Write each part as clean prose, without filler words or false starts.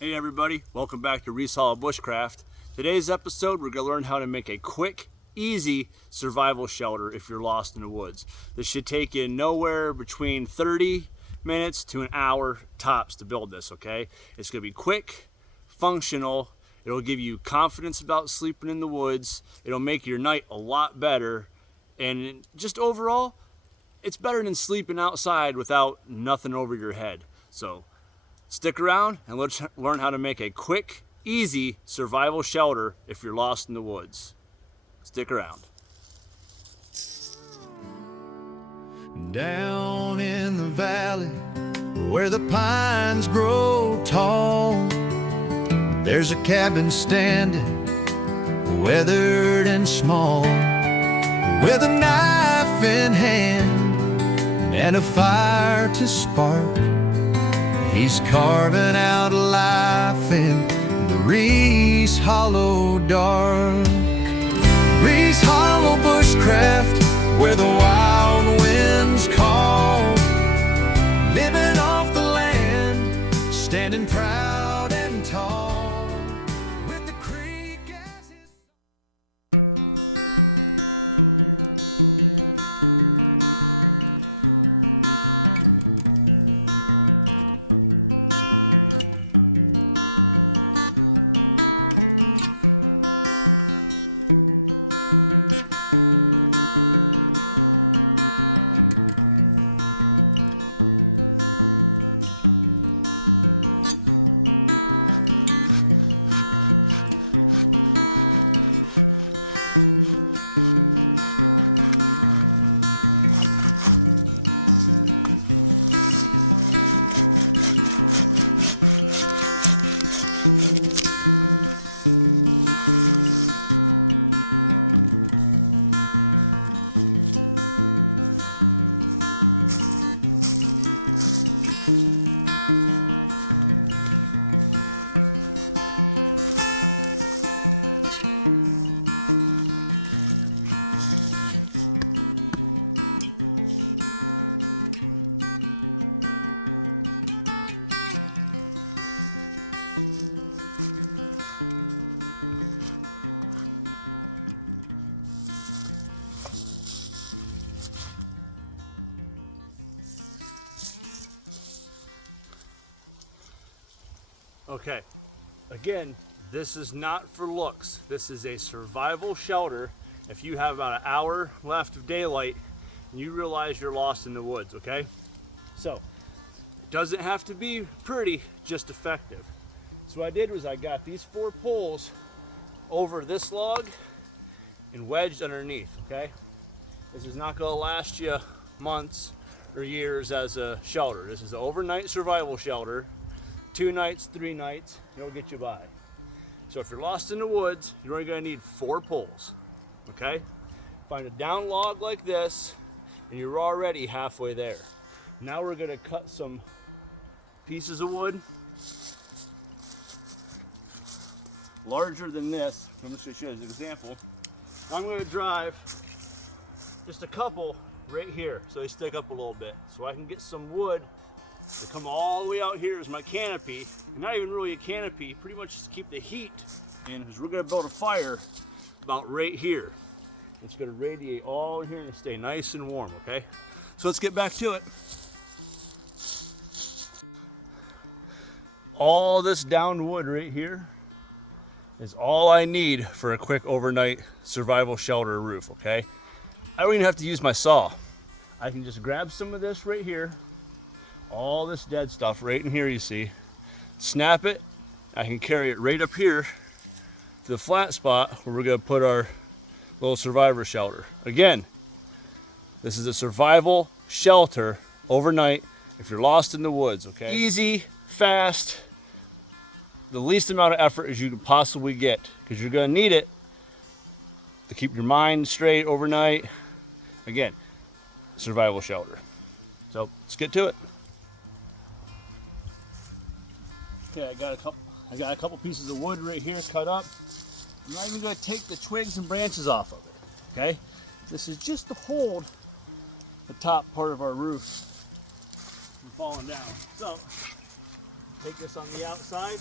Hey everybody, welcome back to Reese Hollow Bushcraft. Today's episode we're going to learn how to make a quick, easy survival shelter if you're lost in the woods. This should take you nowhere between 30 minutes to an hour tops to build this, okay? It's going to be quick, functional, it'll give you confidence about sleeping in the woods, it'll make your night a lot better, and just overall, it's better than sleeping outside without nothing over your head. So stick around and let's learn how to make a quick, easy survival shelter if you're lost in the woods. Stick around. Down in the valley where the pines grow tall, there's a cabin standing, weathered and small, with a knife in hand and a fire to spark. He's carving out a life in the Reese Hollow dark. Reese Hollow Bushcraft, where the wild winds call, living off the land, standing proud and tall, with the creek as his... Okay, again, this is not for looks. This is a survival shelter if you have about an hour left of daylight and you realize you're lost in the woods, okay? So, it doesn't have to be pretty, just effective. So what I did was I got these 4 poles over this log and wedged underneath, okay? This is not gonna last you months or years as a shelter. This is an overnight survival shelter. 2 nights, 3 nights, it'll get you by. So if you're lost in the woods, you're only gonna need 4 poles, okay? Find a down log like this, and you're already halfway there. Now we're gonna cut some pieces of wood, larger than this. I'm just gonna show you as an example. I'm gonna drive just a couple right here, so they stick up a little bit, so I can get some wood to come all the way out here as my canopy, and not even really a canopy, pretty much just keep the heat in, because we're going to build a fire about right here. It's going to radiate all in here and stay nice and warm, okay? So let's get back to it. All this down wood right here is all I need for a quick overnight survival shelter roof, okay? I don't even have to use my saw. I can just grab some of this right here, all this dead stuff right in here you see, snap it, I can carry it right up here to the flat spot where we're gonna put our little survivor shelter. Again, this is a survival shelter overnight if you're lost in the woods, okay? Easy, fast, the least amount of effort as you could possibly get, because you're gonna need it to keep your mind straight overnight. Again, survival shelter. So let's get to it. Okay, I got a couple pieces of wood right here cut up. I'm not even going to take the twigs and branches off of it. Okay, this is just to hold the top part of our roof from falling down. So take this on the outside.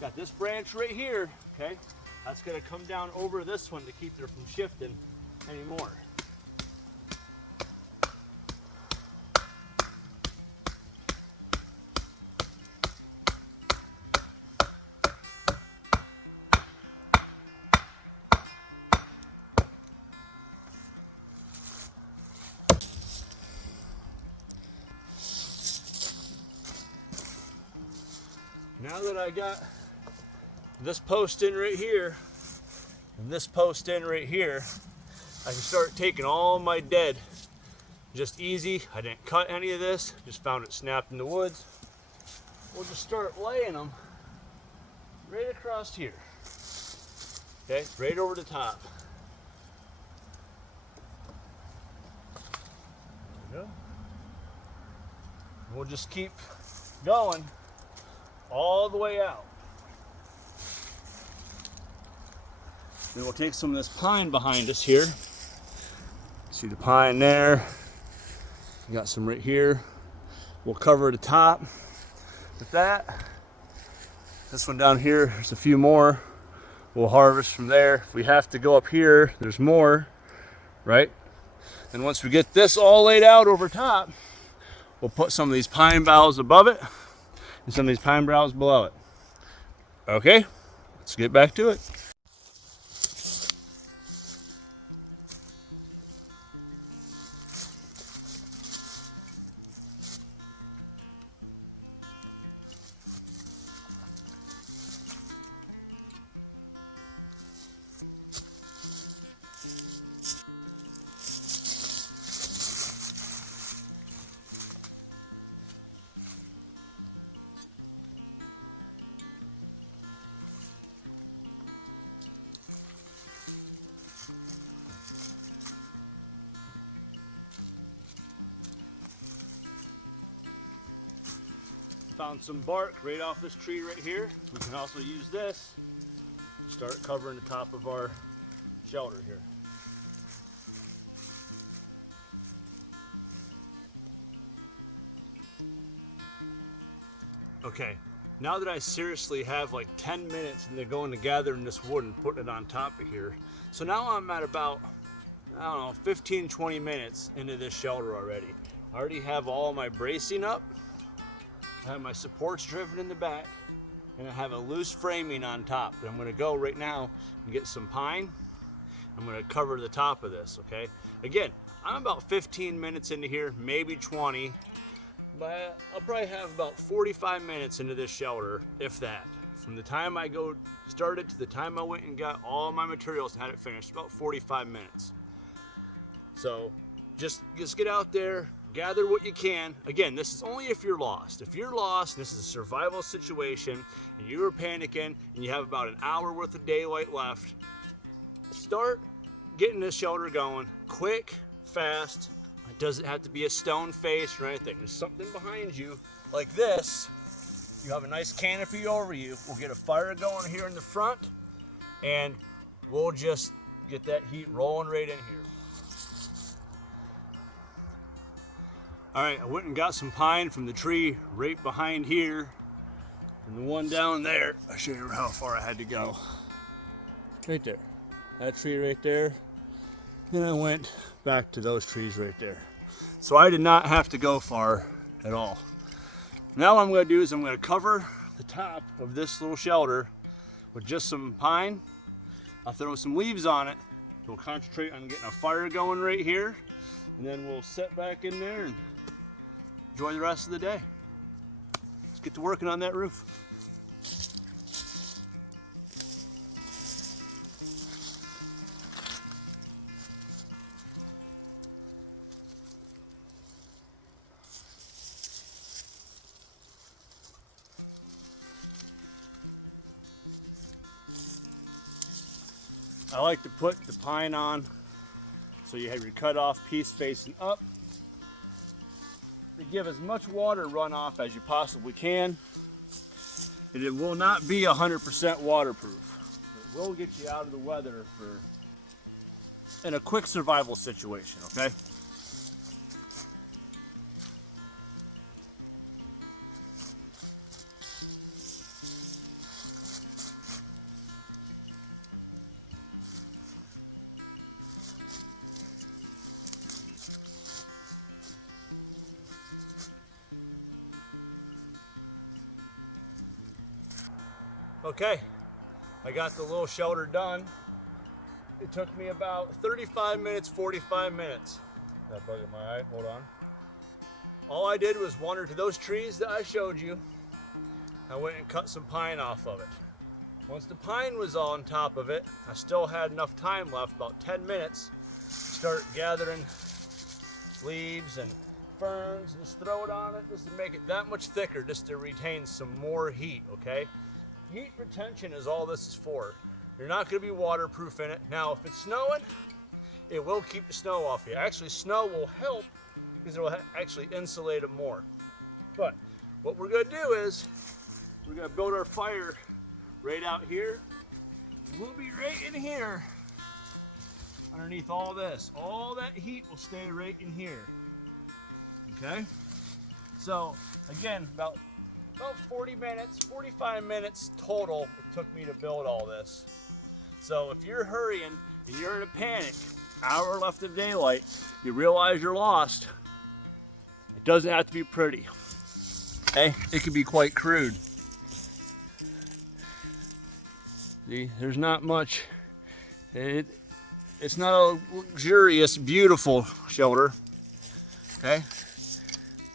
Got this branch right here, okay? That's gonna come down over this one to keep it from shifting anymore. Now that I got this post in right here and this post in right here, I can start taking all my dead. Just easy. I didn't cut any of this, just found it snapped in the woods. We'll just start laying them right across here. Okay, right over the top. There we go. We'll just keep going all the way out. Then we'll take some of this pine behind us here. See the pine there? We got some right here. We'll cover the top with that. This one down here, there's a few more. We'll harvest from there. If we have to go up here, there's more, right? And once we get this all laid out over top, we'll put some of these pine boughs above it and some of these pine boughs below it. Okay, let's get back to it. Found some bark right off this tree right here. We can also use this to start covering the top of our shelter here. Okay, now that I seriously have like 10 minutes into going to gathering this wood and putting it on top of here, so now I'm at about, I don't know, 15-20 minutes into this shelter already. I already have all my bracing up. I have my supports driven in the back, and I have a loose framing on top. And I'm going to go right now and get some pine. I'm going to cover the top of this, okay? Again, I'm about 15 minutes into here, maybe 20, but I'll probably have about 45 minutes into this shelter, if that. From the time I started to the time I went and got all my materials and had it finished, about 45 minutes. So just get out there, gather what you can. Again, this is only if you're lost. If you're lost, this is a survival situation, and you are panicking, and you have about an hour worth of daylight left, start getting this shelter going quick, fast. It doesn't have to be a stone face or anything. There's something behind you like this. You have a nice canopy over you. We'll get a fire going here in the front, and we'll just get that heat rolling right in here. All right, I went and got some pine from the tree right behind here. And the one down there, I'll show you how far I had to go. Right there, that tree right there. Then I went back to those trees right there. So I did not have to go far at all. Now what I'm gonna do is I'm gonna cover the top of this little shelter with just some pine. I'll throw some leaves on it. We'll concentrate on getting a fire going right here. And then we'll sit back in there and enjoy the rest of the day. Let's get to working on that roof. I like to put the pine on so you have your cut off piece facing up. To give as much water runoff as you possibly can. And it will not be 100% waterproof. It will get you out of the weather in a quick survival situation, okay? Okay, I got the little shelter done. It took me about 35 minutes, 45 minutes. That bug in my eye, hold on. All I did was wander to those trees that I showed you. I went and cut some pine off of it. Once the pine was on top of it, I still had enough time left, about 10 minutes, to start gathering leaves and ferns and just throw it on it just to make it that much thicker, just to retain some more heat, okay? Heat retention is all this is for. You're not going to be waterproof in it. Now, if it's snowing, it will keep the snow off you. Actually, snow will help because it will actually insulate them more. But what we're going to do is we're going to build our fire right out here. We'll be right in here. Underneath all this. All that heat will stay right in here. Okay? So, again, about 40 minutes, 45 minutes total it took me to build all this. So if you're hurrying and you're in a panic, hour left of daylight, you realize you're lost, it doesn't have to be pretty. Okay? It can be quite crude. See, there's not much. It's not a luxurious, beautiful shelter. Okay?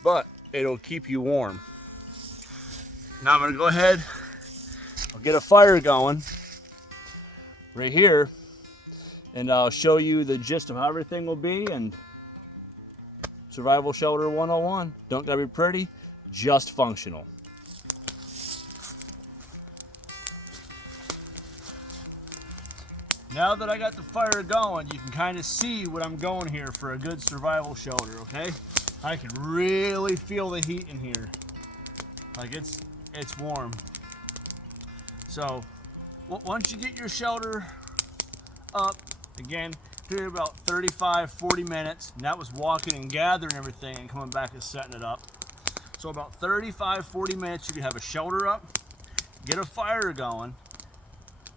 But it'll keep you warm. Now I'm gonna go ahead, I'll get a fire going right here, and I'll show you the gist of how everything will be. And Survival Shelter 101. Don't gotta be pretty, just functional. Now that I got the fire going, you can kind of see what I'm going here for a good survival shelter, okay? I can really feel the heat in here. Like it's warm. So once you get your shelter up, again, it took about 35, 40 minutes, and that was walking and gathering everything and coming back and setting it up. So about 35, 40 minutes, you can have a shelter up, get a fire going,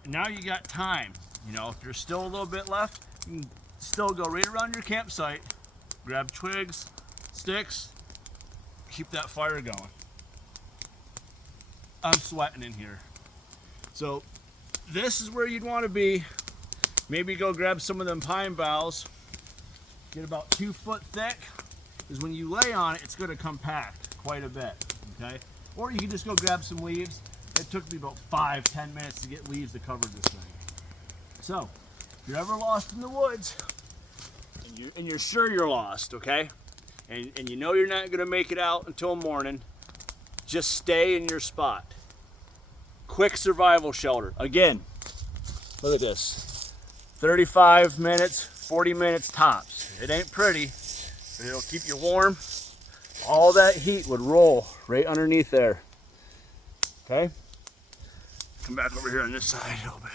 and now you got time. You know, if there's still a little bit left, you can still go right around your campsite, grab twigs, sticks, keep that fire going. I'm sweating in here. So this is where you'd want to be. Maybe go grab some of them pine boughs, get about 2 foot thick, because when you lay on it, it's going to compact quite a bit, okay? Or you can just go grab some leaves. It took me about 5-10 minutes to get leaves to cover this thing. So, if you're ever lost in the woods, and you're sure you're lost, okay? And you know you're not going to make it out until morning, just stay in your spot. Quick survival shelter. Again, look at this. 35 minutes, 40 minutes tops. It ain't pretty, but it'll keep you warm. All that heat would roll right underneath there. Okay? Come back over here on this side a little bit.